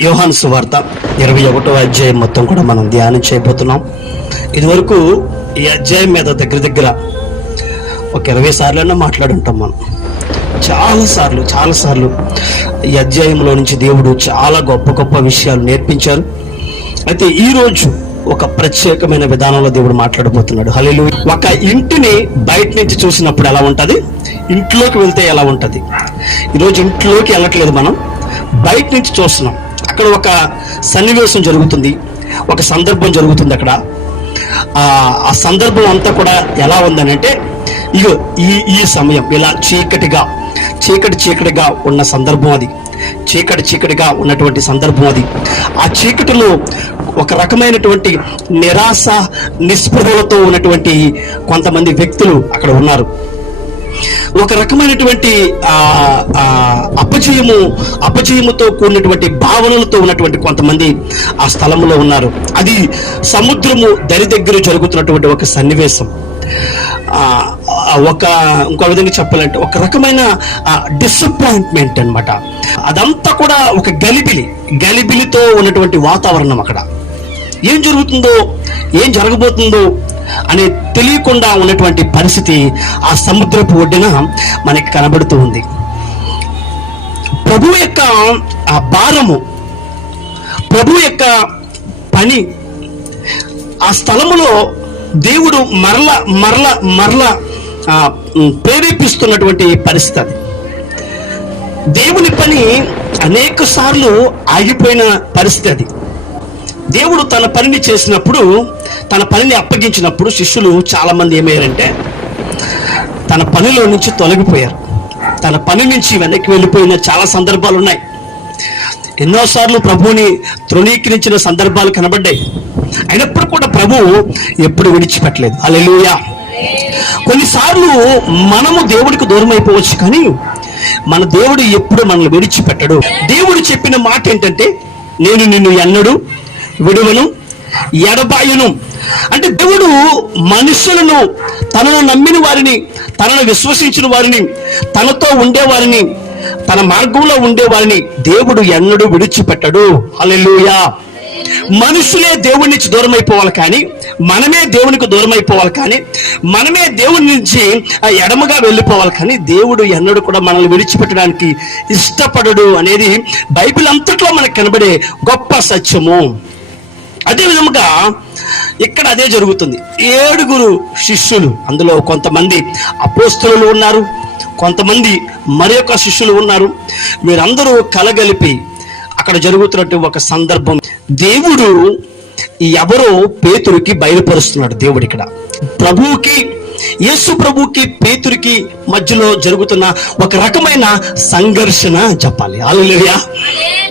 యోహాను సువార్త ఇరవై ఒకటో అధ్యాయం మొత్తం కూడా మనం ధ్యానం చేయబోతున్నాం. ఇదివరకు ఈ అధ్యాయం మీద దగ్గర దగ్గర ఒక ఇరవై సార్లైనా మాట్లాడుంటాం మనం. చాలా సార్లు చాలా సార్లు ఈ అధ్యాయంలో నుంచి దేవుడు చాలా గొప్ప గొప్ప విషయాలు నేర్పించారు. అయితే ఈరోజు ఒక ప్రత్యేకమైన విధానంలో దేవుడు మాట్లాడబోతున్నాడు. హలీలు ఒక ఇంటిని బయట నుంచి చూసినప్పుడు ఎలా ఉంటుంది? ఇంట్లోకి వెళ్తే ఎలా ఉంటుంది? ఈరోజు ఇంట్లోకి వెళ్ళట్లేదు మనం. బయట నుంచి చూస్తున్నాం. అక్కడ ఒక సన్నివేశం జరుగుతుంది. ఒక సందర్భం జరుగుతుంది అక్కడ. ఆ సందర్భం అంతా కూడా ఎలా ఉందని అంటే ఇగో ఈ ఈ సమయం ఇలా చీకటిగా చీకటి చీకటిగా ఉన్న సందర్భం అది. చీకటి చీకటిగా ఉన్నటువంటి సందర్భం అది. ఆ చీకటిలో ఒక రకమైనటువంటి నిరాశ నిస్పృహలతో ఉన్నటువంటి కొంతమంది వ్యక్తులు అక్కడ ఉన్నారు. ఒక రకమైనటువంటి అపజయము అపజయముతో కూడినటువంటి భావనలతో ఉన్నటువంటి కొంతమంది ఆ స్థలంలో ఉన్నారు. అది సముద్రము దరి దగ్గర జరుగుతున్నటువంటి ఒక సన్నివేశం. ఒక ఇంకో విధంగా చెప్పాలంటే ఒక రకమైన డిసప్పాయింట్మెంట్ అన్నమాట. అదంతా కూడా ఒక గలిబిలి గలిబిలితో ఉన్నటువంటి వాతావరణం అక్కడ. ఏం జరుగుతుందో ఏం జరగబోతుందో అని తెలియకుండా ఉన్నటువంటి పరిస్థితి ఆ సముద్రపు ఒడ్డున మనకి కనబడుతూ ఉంది. ప్రభు యొక్క ఆ భారము ప్రభు యొక్క పని ఆ స్థలములో దేవుడు మరల మరల మరల ఆ, ప్రేరేపిస్తున్నటువంటి పరిస్థితి అది. దేవుని పని అనేక సార్లు ఆగిపోయిన పరిస్థితి అది. దేవుడు తన పనిని చేసినప్పుడు తన పనిని అప్పగించినప్పుడు శిష్యులు చాలా మంది ఏమయ్యారంటే తన పనిలో నుంచి తొలగిపోయారు. తన పని నుంచి వెనక్కి వెళ్ళిపోయిన చాలా సందర్భాలు ఉన్నాయి. ఎన్నోసార్లు ప్రభువుని తృణీకరించిన సందర్భాలు కనబడ్డాయి. అయినప్పుడు కూడా ప్రభు ఎప్పుడు విడిచిపెట్టలేదు. అలెలుయా కొన్నిసార్లు మనము దేవుడికి దూరం అయిపోవచ్చు కానీ మన దేవుడు ఎప్పుడు మనల్ని విడిచిపెట్టడు. దేవుడు చెప్పిన మాట ఏంటంటే నేను నిన్ను ఎన్నడు విడువను ఎడబాయును. అంటే దేవుడు మనుషులను తనను నమ్మిన వారిని తనను విశ్వసించిన వారిని తనతో ఉండేవారిని తన మార్గంలో ఉండేవారిని దేవుడు ఎన్నడూ విడిచిపెట్టడు. అలెలుయా మనుషులే దేవుడి నుంచి దూరం అయిపోవాలి కానీ మనమే దేవునికి దూరం అయిపోవాలి కానీ మనమే దేవుడి నుంచి ఆ ఎడమగా వెళ్ళిపోవాలి కానీ దేవుడు ఎన్నడూ కూడా మనల్ని విడిచిపెట్టడానికి ఇష్టపడడు అనేది బైబిల్ అంతట్లో మనకు కనబడే గొప్ప సత్యము. అదే విధముగా ఇక్కడ అదే జరుగుతుంది. ఏడుగురు శిష్యులు అందులో కొంతమంది అపోస్తులు ఉన్నారు కొంతమంది మరొక శిష్యులు ఉన్నారు. వీరందరూ కలగలిపి అక్కడ జరుగుతున్నట్టు ఒక సందర్భం. దేవుడు ఎవరో పేతురికి బయలుపరుస్తున్నాడు దేవుడు ఇక్కడ. ప్రభువుకి యేసు ప్రభుకి పేతురికి మధ్యలో జరుగుతున్న ఒక రకమైన సంఘర్షణ చెప్పాలి. అలలుయా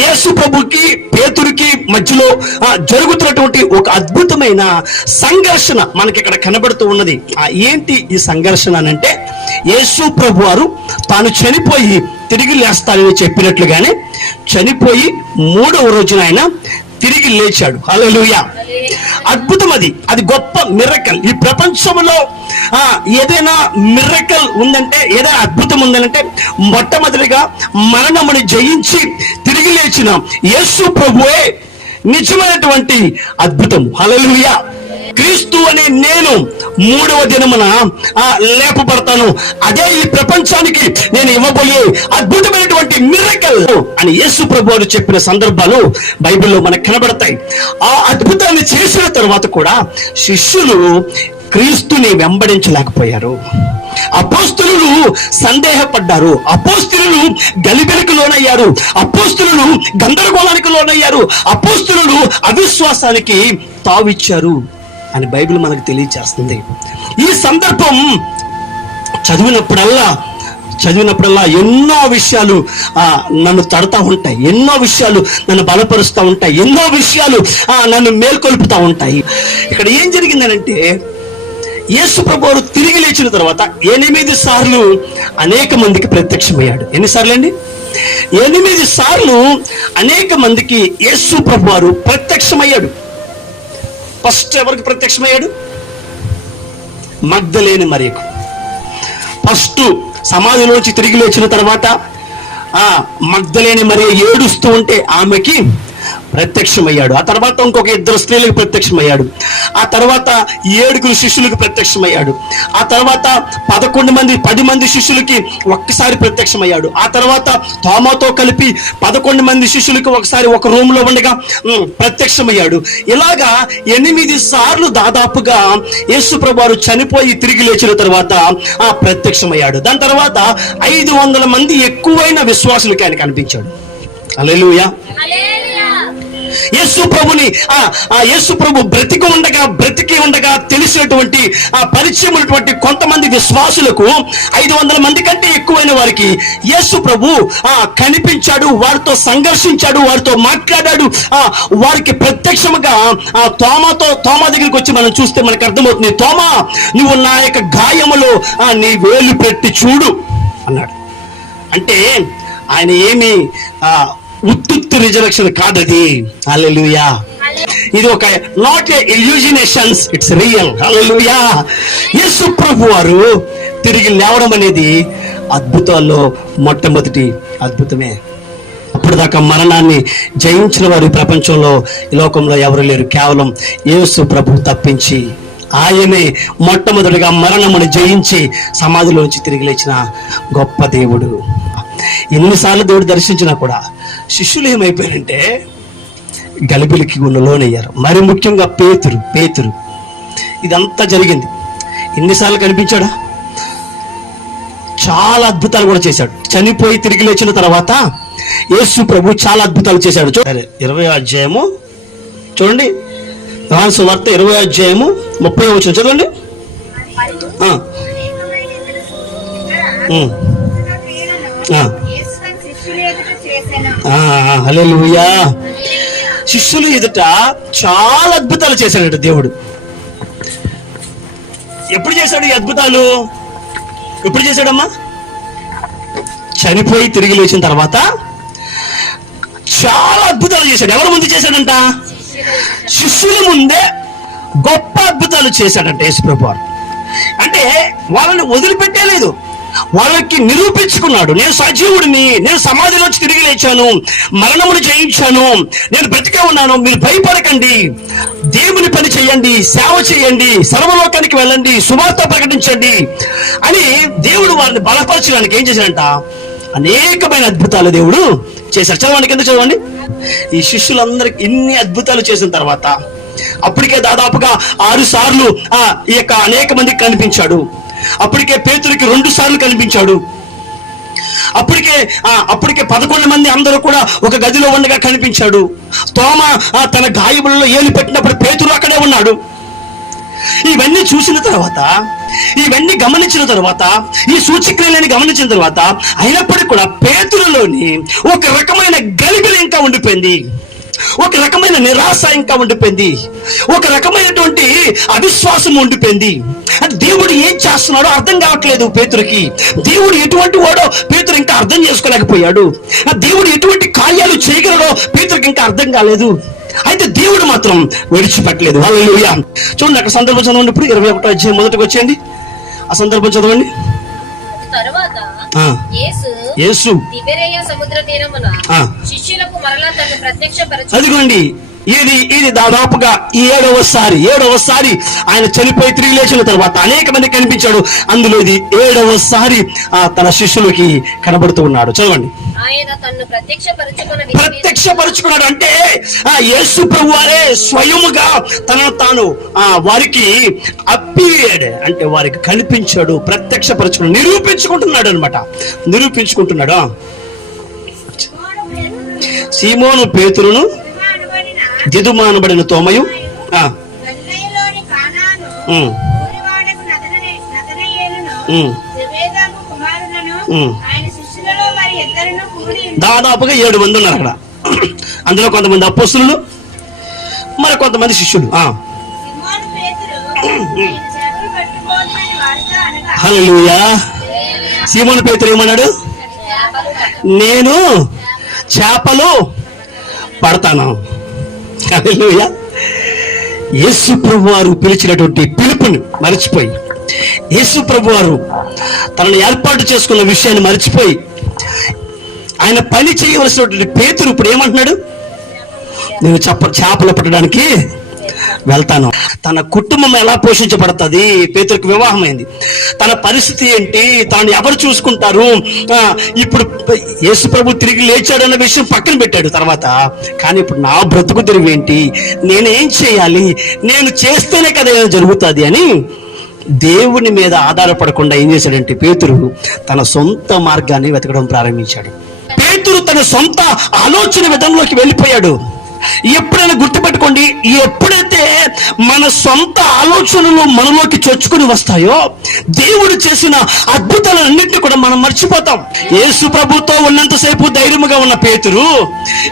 యేసు ప్రభుకి పేతురికి మధ్యలో జరుగుతున్నటువంటి ఒక అద్భుతమైన సంఘర్షణ మనకి ఇక్కడ కనబడుతూ ఉన్నది. ఆ ఏంటి ఈ సంఘర్షణ అని అంటే యేసు ప్రభు వారు తాను చనిపోయి తిరిగి లేస్తానని చెప్పినట్లుగానే చనిపోయి మూడవ రోజున ఆయన తిరిగి లేచాడు. అలలుయ అద్భుతం అది అది గొప్ప మిరకల్. ఈ ప్రపంచంలో ఏదైనా మిర్రకల్ ఉందంటే ఏదైనా అద్భుతం ఉందంటే మొట్టమొదటిగా మరణముని జయించి తిరిగి లేచిన యేసు ప్రభువే నిజమైనటువంటి అద్భుతం. హల్లెలూయా క్రీస్తు అనే నేను మూడవ దినమున ఆ, లేపబడతాను. అదే ఈ ప్రపంచానికి నేను ఇవ్వబోయే అద్భుతమైనటువంటి మిరకల్ అని యేసు ప్రభు వారు చెప్పిన సందర్భాలు బైబిల్లో మనకు కనబడతాయి. ఆ అద్భుతాన్ని చేసిన తర్వాత కూడా శిష్యులు క్రీస్తుని వెంబడించలేకపోయారు. అపోస్తులు సందేహపడ్డారు. అపోస్తులు గలిబెలకు లోనయ్యారు. అపోస్తులు గందరగోళానికి లోనయ్యారు. అపోస్తులు అవిశ్వాసానికి తావిచ్చారు అని బైబిల్ మనకు తెలియచేస్తుంది. ఈ సందర్భం చదివినప్పుడల్లా చదివినప్పుడల్లా ఎన్నో విషయాలు నన్ను తడతా ఉంటాయి. ఎన్నో విషయాలు నన్ను బలపరుస్తూ ఉంటాయి. ఎన్నో విషయాలు ఆ, నన్ను మేల్కొల్పుతూ ఉంటాయి. ఇక్కడ ఏం జరిగిందనంటే యేసు ప్రభువారు తిరిగి లేచిన తర్వాత ఎనిమిది సార్లు అనేక మందికి ప్రత్యక్షమయ్యాడు. ఎన్నిసార్లు అండి? ఎనిమిది సార్లు అనేక మందికి యేసు ప్రభువారు ప్రత్యక్షమయ్యాడు. ఫస్ట్ ఎవరికి ప్రత్యక్షమయ్యాడు? మగ్ధలేని మరియకు. ఫస్ట్ సమాధిలోంచి తిరిగి లేచిన తర్వాత ఆ మగ్ధలేని మరి ఏడుస్తూ ఉంటే ఆమెకి ప్రత్యక్షమయ్యాడు. ఆ తర్వాత ఇంకొక ఇద్దరు స్త్రీలకు ప్రత్యక్షమయ్యాడు. ఆ తర్వాత ఏడుగురు శిష్యులకు ప్రత్యక్షమయ్యాడు. ఆ తర్వాత పదకొండు మంది పది మంది శిష్యులకి ఒక్కసారి ప్రత్యక్షమయ్యాడు. ఆ తర్వాత తోమతో కలిపి పదకొండు మంది శిష్యులకి ఒకసారి ఒక రూమ్లో ఉండగా ప్రత్యక్షమయ్యాడు. ఇలాగా ఎనిమిది సార్లు దాదాపుగా యేసు ప్రభువారు చనిపోయి తిరిగి లేచిన తర్వాత ఆ ప్రత్యక్షమయ్యాడు. దాని తర్వాత ఐదు వందల మంది ఎక్కువైన విశ్వాసులకి ఆయన కనిపించాడు. అలెలుయా యేసు ప్రభుని ఆ యేసు ప్రభు బ్రతికి ఉండగా బ్రతికి ఉండగా తెలిసినటువంటి ఆ పరిచయం ఉన్నటువంటి కొంతమంది విశ్వాసులకు ఐదు వందల మంది కంటే ఎక్కువైన వారికి యేసు ప్రభు ఆ కనిపించాడు వారితో సంఘర్షించాడు వారితో మాట్లాడాడు ఆ వారికి ప్రత్యక్షముగా ఆ తోమతో తోమ దగ్గరికి వచ్చి మనం చూస్తే మనకు అర్థమవుతుంది తోమా నువ్వు నా యొక్క గాయములో ఆ నీ వేలు పెట్టి చూడు అన్నాడు. అంటే ఆయన ఏమి ఆ రిజర్వేషన్ కాదది. హల్లెలూయా ఇది ఒక not illusions it's real hallelujah యేసు ప్రభు వారు తిరిగి లేవడం అనేది అద్భుతాల్లో మొట్టమొదటి అద్భుతమే. అప్పటిదాకా మరణాన్ని జయించిన వారు ప్రపంచంలో ఈ లోకంలో ఎవరు లేరు. కేవలం యేసు ప్రభు తప్పించి ఆయనే మొట్టమొదటిగా మరణమును జయించి సమాధిలోంచి తిరిగి లేచిన గొప్ప దేవుడు. ఎన్నిసార్లు దేవుడు దర్శించినా కూడా శిష్యులు ఏమైపోయారంటే గలిబిలికి లోనయ్యారు. మరి ముఖ్యంగా పేతురు పేతురు. ఇదంతా జరిగింది. ఎన్నిసార్లు కనిపించాడా? చాలా అద్భుతాలు కూడా చేశాడు. చనిపోయి తిరిగి లేచిన తర్వాత యేసు ప్రభు చాలా అద్భుతాలు చేశాడు. చూడండి ఇరవై అధ్యాయము చూడండి. యోహాను సువార్త ఇరవై అధ్యాయము ముప్పై వచ్చిన చదవండి. ఆ, ఉమ్, శిష్యులు ఎదుట చాలా అద్భుతాలు చేశాడట దేవుడు. ఎప్పుడు చేశాడు ఈ అద్భుతాలు? ఎప్పుడు చేశాడమ్మా? చనిపోయి తిరిగి లేచిన తర్వాత చాలా అద్భుతాలు చేశాడు. ఎవరి ముందు చేశాడంట? శిష్యుల ముందే గొప్ప అద్భుతాలు చేశాడంట యేసుప్రభు అంటే వాళ్ళని వదిలిపెట్టేలేదు. వాళ్ళకి నిరూపించుకున్నాడు. నేను సజీవుడిని నేను సమాధిలోంచి తిరిగి లేచాను మరణమును జయించాను నేను బ్రతికే ఉన్నాను మీరు భయపడకండి దేవుని పని చేయండి సేవ చేయండి సర్వలోకానికి వెళ్ళండి సువార్త ప్రకటించండి అని దేవుడు వారిని బలపరచడానికి ఏం చేశాడంట? అనేకమైన అద్భుతాలు దేవుడు చేశారు చదవండి కింద చదవండి. ఈ శిష్యులందరికి ఇన్ని అద్భుతాలు చేసిన తర్వాత అప్పటికే దాదాపుగా ఆరు సార్లు ఆ ఈ యొక్క అనేక మందికి కనిపించాడు. అప్పటికే పేతురికి రెండు సార్లు కనిపించాడు. అప్పటికే అప్పటికే పదకొండు మంది అందరూ కూడా ఒక గదిలో ఉండగా కనిపించాడు. తోమ తన గాయములలో ఏలు పెట్టినప్పుడు పేతురు అక్కడే ఉన్నాడు. ఇవన్నీ చూసిన తర్వాత ఇవన్నీ గమనించిన తర్వాత ఈ సూచక్రియలని గమనించిన తర్వాత అయినప్పటికీ కూడా పేతురులోని ఒక రకమైన గలిబిలి ఇంకా ఉండిపోయింది. ఒక రకమైన నిరాశ ఇంకా ఉండిపోయింది. ఒక రకమైనటువంటి అవిశ్వాసం ఉండిపోయింది. దేవుడు ఏం చేస్తున్నాడో అర్థం కావట్లేదు పేతురికి. దేవుడు ఎటువంటి వాడో పేతురు ఇంకా అర్థం చేసుకోలేకపోయాడు. ఆ దేవుడు ఎటువంటి కార్యాలు చేయగలడో పేతురికి ఇంకా అర్థం కాలేదు. అయితే దేవుడు మాత్రం విడిచిపెట్టలేదు. వాళ్ళు చూడండి అక్కడ సందర్భం చదవండి ఇప్పుడు ఇరవై ఒకటో అధ్యాయం మొదటికి వచ్చేయండి. ఆ సందర్భం చదవండి. తరువాత యేసు సముద్ర తీరమున. శిష్యులకు మరలా తను ప్రత్యక్షపరచు అదిగోండి. ఇది ఇది దాదాపుగా ఈ ఏడవసారి ఏడవసారి ఆయన చనిపోయి తిరిగి లేచిన తర్వాత అనేక మంది కనిపించాడు. అందులో ఇది ఏడవసారి ఆ తన శిష్యులకి కనబడుతూ ఉన్నాడు. చదవండి. ప్రత్యక్షపరుచుకున్నాడు అంటే ఆ యేసు ప్రభు వారే స్వయముగా తనను తాను ఆ వారికి అప్పీరియడ్ అంటే వారికి కనిపించాడు ప్రత్యక్షపరచుకున్నాడు నిరూపించుకుంటున్నాడు అనమాట నిరూపించుకుంటున్నాడు. సీమోను పేతురును దిదుమానబడిన తోమయు? దాదాపుగా ఏడు మంది ఉన్నారు అక్కడ. అందులో కొంతమంది అపోస్తులు మరి కొంతమంది శిష్యులు. ఆ. సిమోను పేతురు ఏమన్నాడు? నేను చేపలు పడతాను. యేసు ప్రభు వారు పిలిచినటువంటి పిలుపుని మర్చిపోయి యేసు ప్రభు వారు తనను ఏర్పాటు చేసుకున్న విషయాన్ని మర్చిపోయి ఆయన పని చేయవలసినటువంటి పేతురు ఇప్పుడు ఏమంటున్నాడు? నేను చెప్ప చేపలు పట్టడానికి వెళ్తాను. తన కుటుంబం ఎలా పోషించబడుతుంది? పేతురికి వివాహమైంది తన పరిస్థితి ఏంటి? తాను ఎవరు చూసుకుంటారు? ఇప్పుడు యేసు ప్రభు తిరిగి లేచాడన్న విషయం పక్కన పెట్టాడు తర్వాత. కానీ ఇప్పుడు నా బ్రతుకు తిరిగి ఏంటి? నేనేం చేయాలి? నేను చేస్తేనే కదా ఏదైనా జరుగుతుంది అని దేవుని మీద ఆధారపడకుండా ఏం చేశాడంటే పేతురు తన సొంత మార్గాన్ని వెతకడం ప్రారంభించాడు. పేతురు తన సొంత ఆలోచన విధంలోకి వెళ్ళిపోయాడు. ఎప్పుడైనా గుర్తుపెట్టుకోండి ఎప్పుడైతే మన సొంత ఆలోచనలు మనలోకి చొచ్చుకుని వస్తాయో దేవుడు చేసిన అద్భుతాలన్నింటినీ కూడా మనం మర్చిపోతాం. యేసు ప్రభుతో ఉన్నంతసేపు ధైర్యముగా ఉన్న పేతురు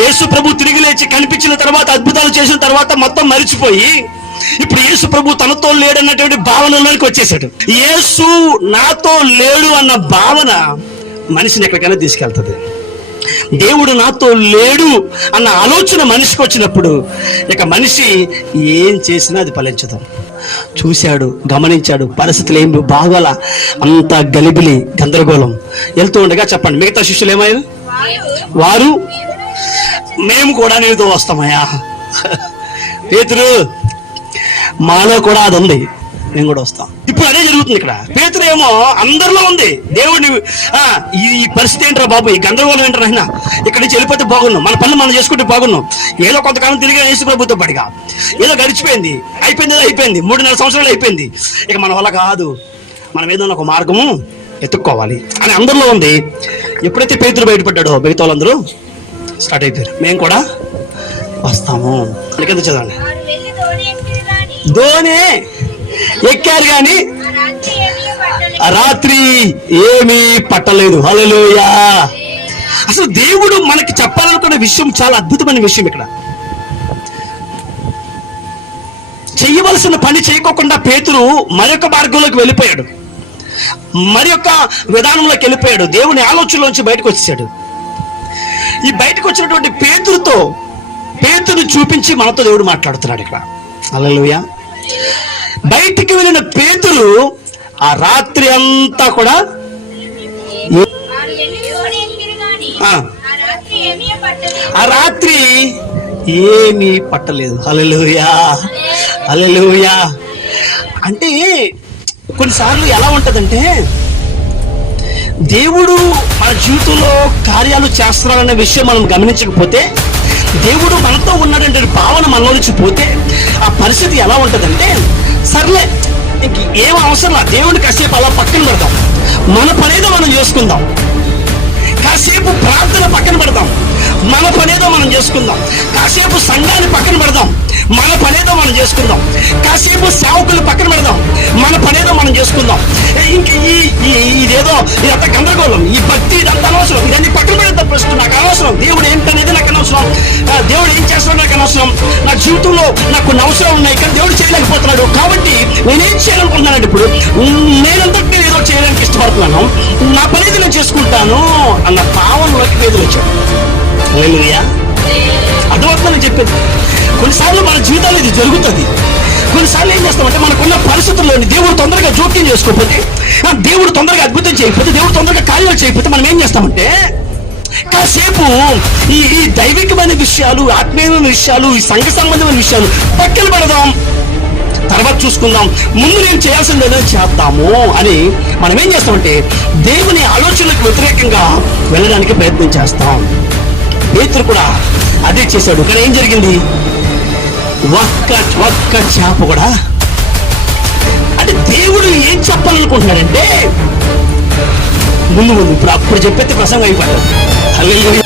యేసు ప్రభు తిరిగి లేచి కనిపించిన తర్వాత అద్భుతాలు చేసిన తర్వాత మొత్తం మరిచిపోయి ఇప్పుడు యేసు ప్రభు తనతో లేడన్నటువంటి భావనలోకి వచ్చేసాడు. యేసు నాతో లేడు అన్న భావన మనిషిని ఎక్కడికైనా తీసుకెళ్తుంది. దేవుడు నాతో లేడు అన్న ఆలోచన మనిషికి వచ్చినప్పుడు ఇక మనిషి ఏం చేసినా అది ఫలించదు. చూశాడు గమనించాడు పరిస్థితులు ఏం బాగోల అంత గలిబిలి గందరగోళం. వెళ్తూ ఉండగా చెప్పండి మిగతా శిష్యులు ఏమయ్యారు? వారు మేము కూడా నీతో వస్తామయ్యా. పేతురు మాలో కూడా అది ఉంది. మేము కూడా వస్తాం. ఇప్పుడు అదే జరుగుతుంది ఇక్కడ. పేతురు ఏమో అందరిలో ఉంది. దేవుడిని ఆ, ఈ పరిస్థితి ఏంట్రా బాబు? ఈ గందరగోళం ఏంట్రా అయినా ఇక్కడ నుంచి వెళ్ళిపోతే బాగున్నాం మన పనులు మనం చేసుకుంటే బాగున్నాం ఏదో కొంతకాలం తిరిగి యేసు ప్రభుత్వం పడిగా. ఏదో గడిచిపోయింది. అయిపోయింది ఏదో అయిపోయింది. మూడున్నర సంవత్సరాలు అయిపోయింది. ఇక మన వల్ల కాదు. మనం ఏదైనా ఒక మార్గము ఎత్తుక్కోవాలి. అని అందరిలో ఉంది. ఎప్పుడైతే పేతురు బయటపడ్డాడో మిగతా వాళ్ళందరూ స్టార్ట్ అయిపోయారు. మేము కూడా వస్తాము. కింద చదవండి? ధోని! ఎక్కారు కానీ రాత్రి ఏమీ పట్టలేదు. హల్లెలూయా. అసలు దేవుడు మనకి చెప్పాలనుకున్న విషయం చాలా అద్భుతమైన విషయం ఇక్కడ. చేయవలసిన పని చేయకోకుండా పేతురు మరొక మార్గంలోకి వెళ్ళిపోయాడు. మరి యొక్క విధానంలోకి వెళ్ళిపోయాడు. దేవుని ఆలోచనలోంచి బయటకు వచ్చేసాడు. ఈ బయటకు వచ్చినటువంటి పేతురుతో పేతురు చూపించి మనతో దేవుడు మాట్లాడుతున్నాడు ఇక్కడ. అల్లెలుయా బయటికి వెళ్ళిన పేతులు ఆ రాత్రి అంతా కూడా ఆ. రాత్రి ఏమీ పట్టలేదు. అలలుయా అలలుయా అంటే కొన్నిసార్లు ఎలా ఉంటదంటే దేవుడు మన జీవితంలో కార్యాలు చేస్తున్నాడనే విషయం మనం గమనించకపోతే దేవుడు మనతో ఉన్నాడంటే భావన మనలో నుంచి పోతే ఆ పరిస్థితి ఎలా ఉంటుందంటే సర్లే ఇంక ఏం అవసరం లా దేవుడిని కాసేపు అలా పక్కన పెడతాం మన పనేదో మనం చేసుకుందాం. కాసేపు ప్రార్థన పక్కన పెడదాం. మన పనేదో మనం చేసుకుందాం. కాసేపు సంఘాన్ని పక్కన పెడదాం. మన పనేదో మనం చేసుకుందాం. కాసేపు సేవకులు పక్కన పెడదాం. మన పనేదో మనం చేసుకుందాం. ఇంక ఈ ఈ- ఇదేదో ఇదంతా గందరగోళం. ఈ భక్తి ఇదంతా అనవసరం. ఇదన్నీ పక్కన పెడతాం ప్రస్తుతం. నాకు అనవసరం. జీవితంలో నాకు కొన్ని అవసరాలు ఉన్నాయి కానీ దేవుడు చేయలేకపోతున్నాడు. కాబట్టి నేనేం చేయాలనుకుంటున్నాను ఇప్పుడు నేనంతటి ఏదో చేయడానికి ఇష్టపడుతున్నాను. నా పనిది నేను చేసుకుంటాను అన్న భావనలోకి పేదలు వచ్చాడు. అర్థమవుతుందని చెప్పేది. కొన్నిసార్లు మన జీవితాలు ఇది జరుగుతుంది. కొన్నిసార్లు ఏం చేస్తామంటే మనకున్న పరిస్థితుల్లోని దేవుడు తొందరగా జోక్యం చేసుకోకపోతే దేవుడు తొందరగా అద్భుతం చేయకపోతే దేవుడు తొందరగా కార్యాలు చేయకపోతే మనం ఏం చేస్తామంటే కాసేపు ఈ ఈ దైవికమైన విషయాలు ఆత్మీయమైన విషయాలు ఈ సంఘ సంబంధమైన విషయాలు పక్కన పెడదాం. తర్వాత చూసుకుందాం. ముందు నేను చేయాల్సింది ఏదో చేద్దాము అని మనం ఏం చేస్తామంటే దేవుని ఆలోచనలకు వ్యతిరేకంగా వెళ్ళడానికి ప్రయత్నం చేస్తాం. పేతురు కూడా అదే చేశాడు. కానీ ఏం జరిగింది? ఒక్క ఒక్క చేప కూడా. అంటే దేవుడు ఏం చెప్పాలనుకుంటున్నాడంటే ముందు ముందు ఇప్పుడు అప్పుడు చెప్పేస్తే ప్రసంగం అయిపోయాడు Hallelujah.